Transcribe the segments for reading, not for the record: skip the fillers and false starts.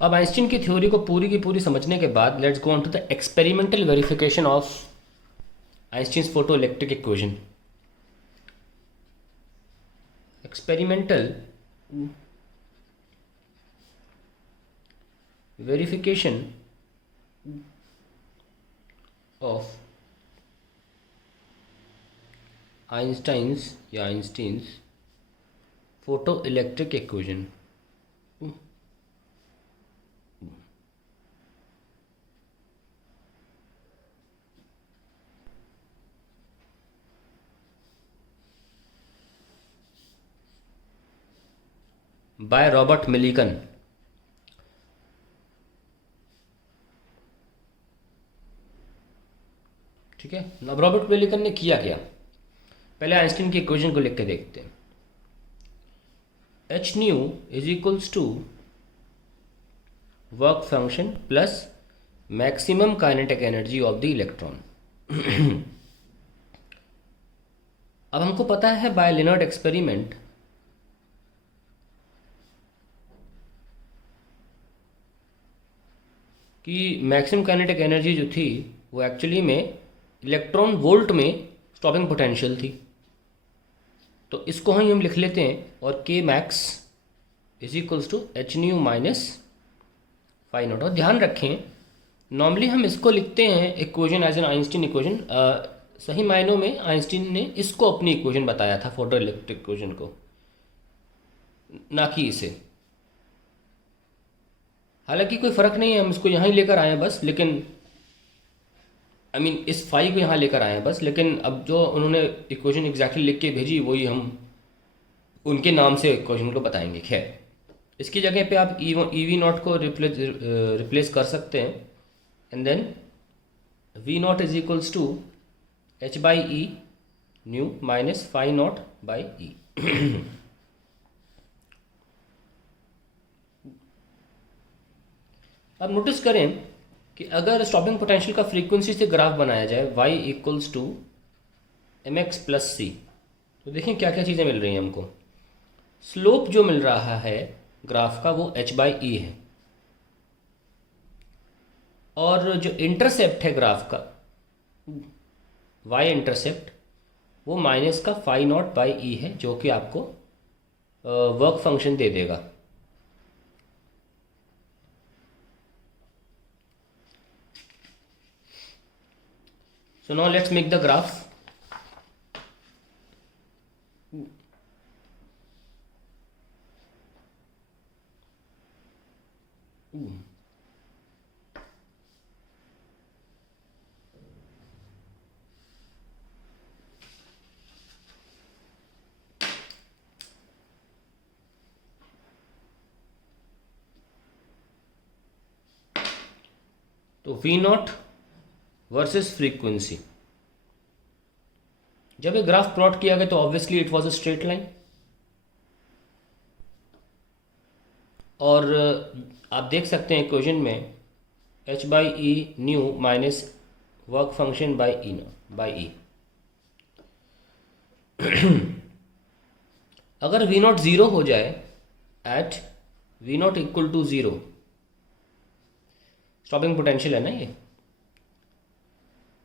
अब आइंस्टीन की थ्योरी को पूरी की पूरी समझने के बाद let's go on to the experimental verification of Einstein's photo electric equation. Experimental verification of Einstein's photo electric equation. By Robert Millikan. ठीक है, अब रॉबर्ट मिलिकन ने किया क्या, पहले आइंस्टीन की इक्वेशन को लिख के देखते हैं। H nu is equals to work function plus maximum kinetic energy of the electron. अब हमको पता है बाय लिनर्ड एक्सपेरिमेंट कि मैक्सिमम काइनेटिक एनर्जी जो थी वो एक्चुअली में इलेक्ट्रॉन वोल्ट में स्टॉपिंग पोटेंशियल थी। तो इसको हम लिख लेते हैं और K max is equals to h nu minus phi naught. और ध्यान रखें नॉर्मली हम इसको लिखते हैं equation as an Einstein equation. सही मायनों में आइंस्टीन ने इसको अपनी इक्वेशन बताया था, फोटो इलेक्ट्रिक इक्वेशन को, ना कि इसे। हालांकि कोई फ़र्क नहीं है, हम इसको यहाँ ही लेकर आए हैं बस, लेकिन इस फाई को यहाँ लेकर आए हैं बस, लेकिन अब जो उन्होंने इक्वेशन एग्जैक्टली लिख के भेजी वही हम उनके नाम से इक्वेशन को बताएंगे। खैर, इसकी जगह पे आप ई वी नॉट को रिप्लेस कर सकते हैं and then V naught is equals to H by E nu minus phi naught by E. अब नोटिस करें कि अगर स्टॉपिंग पोटेंशियल का फ्रीक्वेंसी से ग्राफ बनाया जाए y equals to M X plus C, तो देखें क्या क्या चीज़ें मिल रही हैं हमको। स्लोप जो मिल रहा है ग्राफ का वो h बाई ई है, और जो इंटरसेप्ट है ग्राफ का y इंटरसेप्ट वो माइनस का फाई नॉट बाई ई है, जो कि आपको वर्क फंक्शन दे देगा। So now let's make the graph. तो वी नॉट वर्सेस फ्रीक्वेंसी, जब ये ग्राफ प्लॉट किया गया तो obviously it was a straight line, और आप देख सकते हैं इक्वेशन में h by E nu minus work function by E by E. अगर वी नॉट ज़ीरो हो जाए at V naught equal to zero, stopping potential है ना ये,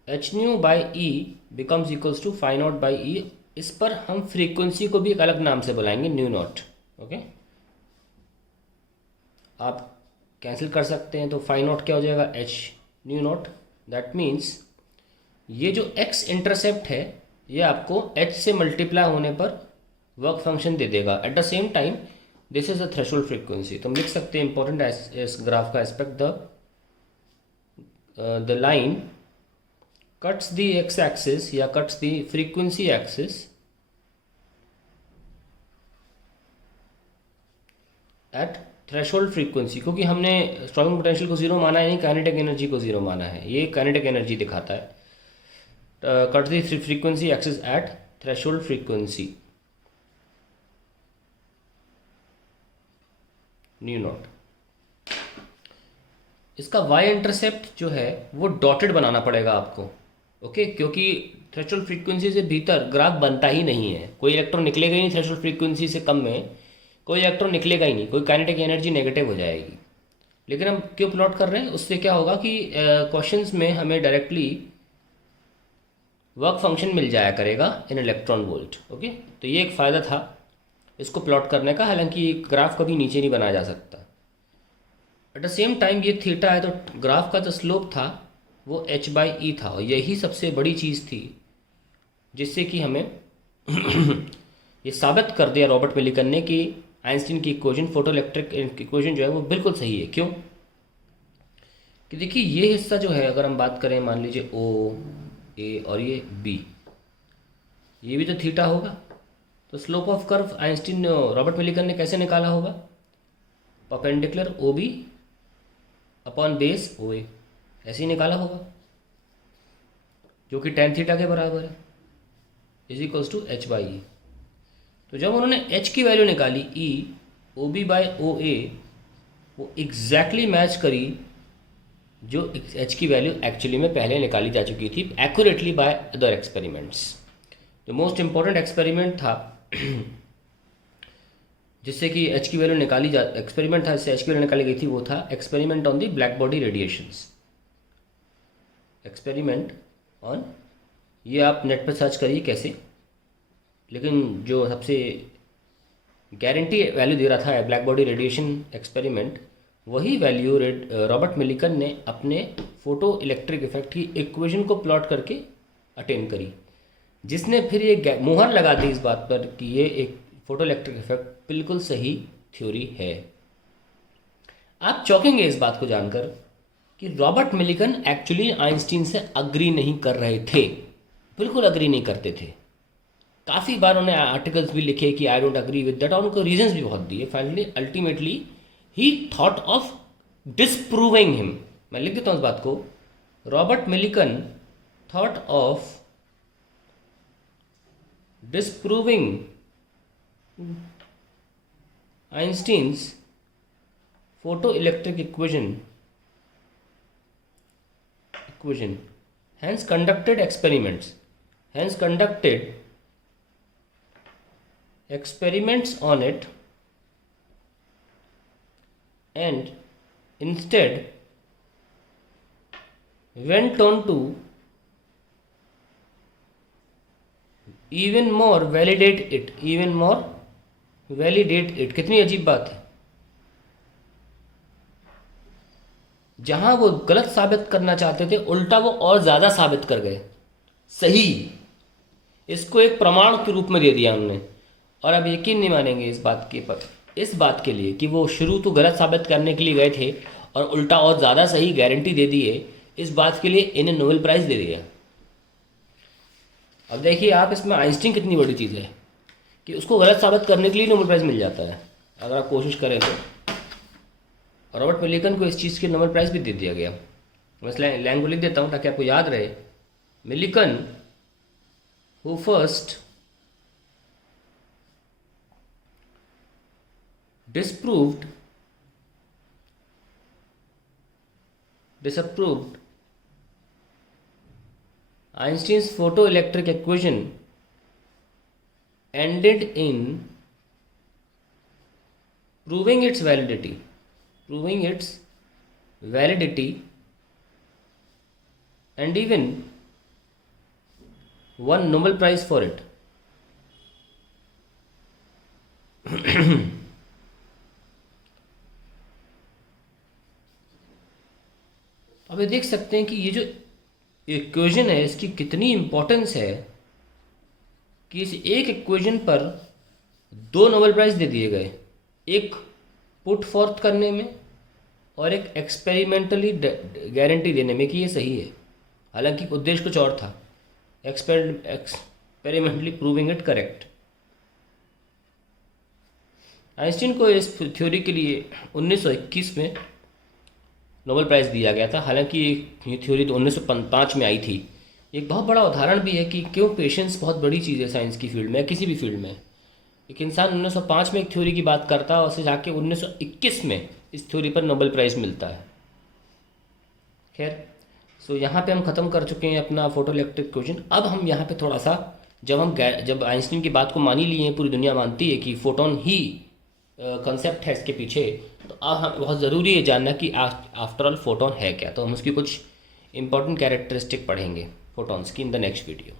H nu by E becomes equals to phi naught by E. इस पर हम frequency को भी एक अलग नाम से बुलाएंगे, न्यू नॉट। ओके, आप कैंसिल कर सकते हैं, तो फाई नॉट क्या हो जाएगा, H new not. That means ये जो एक्स इंटरसेप्ट है ये आपको एच से मल्टीप्लाई होने पर वर्क फंक्शन दे देगा। At the same time this is a threshold frequency. तो हम लिख सकते हैं इंपॉर्टेंट इस ग्राफ का aspect, the line cuts the x axis या cuts the frequency axis at threshold frequency, क्योंकि हमने स्टॉपिंग पोटेंशियल को जीरो माना है, नहीं काइनेटिक एनर्जी को जीरो माना है, ये काइनेटिक एनर्जी दिखाता है। Cut the frequency axis at threshold frequency new not. इसका y इंटरसेप्ट जो है वो डॉटेड बनाना पड़ेगा आपको, ओके, क्योंकि थ्रेशोल्ड फ्रीक्वेंसी से भीतर ग्राफ बनता ही नहीं है, कोई इलेक्ट्रॉन निकलेगा ही नहीं, थ्रेशोल्ड फ्रीक्वेंसी से कम में कोई इलेक्ट्रॉन निकलेगा ही नहीं, कोई काइनेटिक एनर्जी नेगेटिव हो जाएगी। लेकिन हम क्यों प्लॉट कर रहे हैं, उससे क्या होगा कि क्वेश्चंस में हमें डायरेक्टली वर्क फंक्शन मिल जाया करेगा इन इलेक्ट्रॉन वोल्ट। ओके, तो ये एक फ़ायदा था इसको प्लॉट करने का। हालांकि ग्राफ कभी नीचे नहीं बनाया जा सकता। एट द सेम टाइम ये थीटा है, तो ग्राफ का जो स्लोप था वो h/e था, और यही सबसे बड़ी चीज़ थी जिससे कि हमें ये साबित कर दिया रॉबर्ट मिलिकन ने कि आइंस्टीन की इक्वेशन, फोटो इलेक्ट्रिक इक्वेशन जो है वो बिल्कुल सही है। क्यों कि देखिए ये हिस्सा जो है, अगर हम बात करें मान लीजिए ओ ए और ये बी, ये भी तो थीटा होगा। तो slope of curve Einstein Robert Millikan ने कैसे निकाला होगा, perpendicular O B upon base O A, ऐसे ही निकाला होगा, जो कि tan थीटा के बराबर है, इज इक्वल्स टू h/e। तो जब उन्होंने h की वैल्यू निकाली e O B by O A, वो एग्जैक्टली मैच करी जो h की वैल्यू एक्चुअली में पहले निकाली जा चुकी थी एक्यूरेटली बाय अदर एक्सपेरिमेंट्स। जो मोस्ट इम्पॉर्टेंट एक्सपेरिमेंट था जिससे कि h की वैल्यू एक्सपेरिमेंट था जिससे h की वैल्यू निकाली गई थी, वो था experiment on the black body radiations. Experiment on, ये आप नेट पर सर्च करिए कैसे, लेकिन जो सबसे गारंटी वैल्यू दे रहा था ब्लैक बॉडी रेडिएशन एक्सपेरिमेंट, वही वैल्यू रॉबर्ट मिलिकन ने अपने फोटो इलेक्ट्रिक इफेक्ट की इक्वेशन को प्लॉट करके अटेन करी, जिसने फिर ये मुहर लगा दी इस बात पर कि ये एक फोटो इलेक्ट्रिक इफेक्ट बिल्कुल सही थ्योरी है। आप चौंकेंगे इस बात को जानकर कि रॉबर्ट मिलिकन एक्चुअली आइंस्टीन से अग्री नहीं कर रहे थे, बिल्कुल अग्री नहीं करते थे। काफ़ी बार उन्होंने आर्टिकल्स भी लिखे कि I don't agree with that, और उनको रीजंस भी बहुत दिए। Finally ultimately he thought of disproving him. मैं लिख देता हूँ इस बात को, Robert Millikan thought of disproving Einstein's photo electric equation, hence conducted experiments on it, and instead went on to even more validate it। कितनी अजीब बात है, जहां वो गलत साबित करना चाहते थे उल्टा वो और ज़्यादा साबित कर गए सही। इसको एक प्रमाण के रूप में दे दिया उन्होंने, और अब यकीन नहीं मानेंगे इस बात के लिए कि वो शुरू तो गलत साबित करने के लिए गए थे और उल्टा और ज़्यादा सही गारंटी दे दिए। इस बात के लिए इन्हें नोबेल प्राइज़ दे दिया। अब देखिए आप इसमें आइंस्टीन कितनी बड़ी चीज़ है कि उसको गलत साबित करने के लिए नोबेल प्राइज़ मिल जाता है अगर आप कोशिश करें तो। रॉबर्ट मिलिकन को इस चीज़ के नोबेल प्राइज़ भी दे दिया गया। मैं इस लाइन को लिख देता हूँ ताकि आपको याद रहे। Millikan who first disapproved Einstein's photoelectric equation ended in proving its validity and even won Nobel Prize for it। अब ये देख सकते हैं कि ये जो इक्वेशन है इसकी कितनी इम्पोर्टेंस है कि इस एक इक्वेशन पर 2 नोबेल प्राइज़ दे दिए गए, एक पुट फॉर्थ करने में और एक एक्सपेरिमेंटली गारंटी देने में कि ये सही है। हालांकि उद्देश्य कुछ और था, experimentally proving it correct. Einstein को इस थ्योरी के लिए 1921 में नोबेल प्राइज़ दिया गया था। हालांकि ये थ्योरी तो 1905 में आई थी। एक बहुत बड़ा उदाहरण भी है कि क्यों पेशेंस बहुत बड़ी चीज़ है साइंस की फील्ड में, किसी भी फील्ड में। एक इंसान 1905 में एक थ्योरी की बात करता है और उसे जाके 1921 में इस थ्योरी पर नोबेल प्राइज़ मिलता है। खैर, सो यहाँ पे हम ख़त्म कर चुके हैं अपना फोटो इलेक्ट्रिक इक्वेशन। अब हम यहाँ पे थोड़ा सा जब आइंस्टीन की बात को मान ही लिए हैं, पूरी दुनिया मानती है कि फोटोन ही कंसेप्ट है इसके पीछे। तो अब बहुत ज़रूरी है जानना कि आफ्टर ऑल फोटोन है क्या। तो हम उसकी कुछ इंपॉर्टेंट कैरेक्टरिस्टिक पढ़ेंगे फोटॉन्स की इन द नेक्स्ट वीडियो।